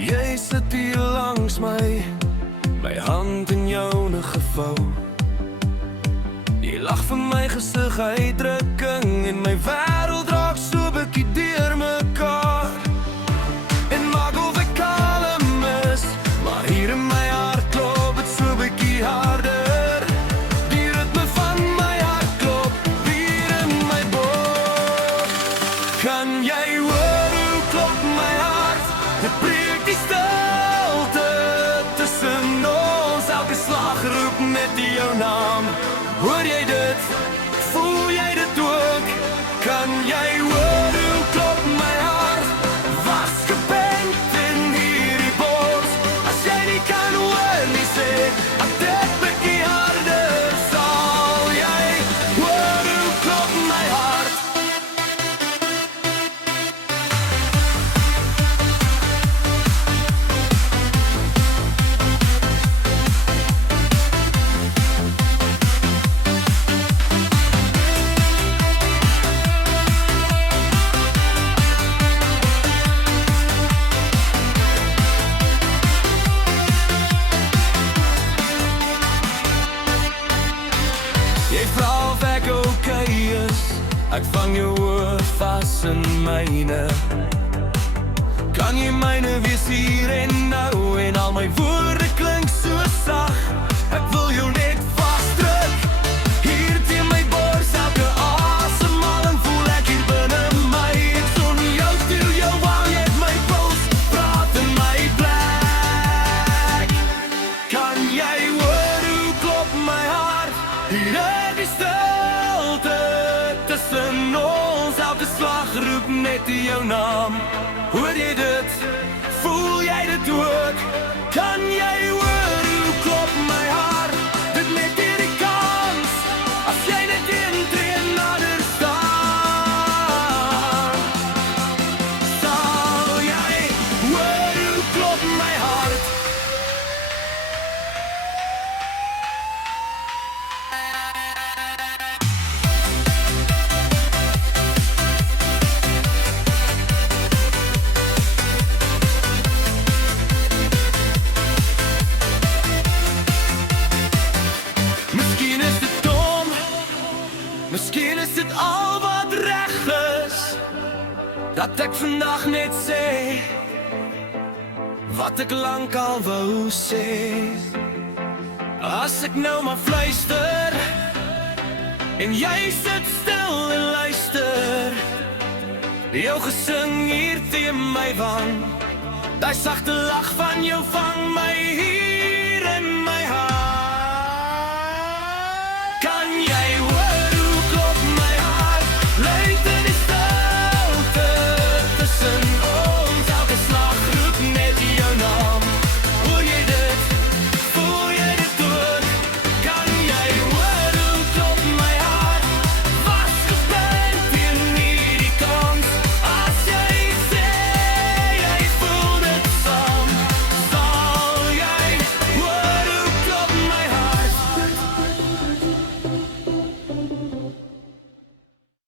Jy sit hier langs my, my hand in joune gevou. Jy lag vir my gesig uitdrukking en my wêreld raak so bietjie deur mekaar. En maak of ek kalm is, maar hier in my hart klop het so bietjie harder. Die ritme van my hart klop hier in my bors. Kan jy hoor hoe klop my hart? Dit breek die stilte tussen ons. Elke slag roep net jou naam. Hoor jy dit? Voel jy dit ook? Kan jy hoor hoe klop my hart? Was gepenkt in hierdie bors. As jy nie kan hoor nie, sê ek dit bietjie harder. Sal jy hoor hoe klop my hart? Jy vra of ek okay is, ek vang jou oor vas in myne. Kan jy myne wees hier en nou, en al my woorde klink so sag. Ek wil jou net vasdruk, hier teen my bors. Elke asemhaling voel ek hier binne my. Ek sonder jou stil jou wou, jy het my puls, praat in my plek. Kan jy hoor hoe klop my hart? Hier die stilte tussen ons. Elke slag roep net jou naam. Hoor jy dit? Voel jy dit ook? Kan jy hoor hoe klop my hart? Dit net hierdie kans, as jy net een tree nader staan. Sal jy hoor hoe klop my hart? Miskien is dit dom, miskien is dit al wat reg is, dat ek vandag net sê wat ek lank al wou sê. As ek nou maar fluister en jy sit stil en luister, jou gesing hier teen my wang, die sagte lag van jou vang my hier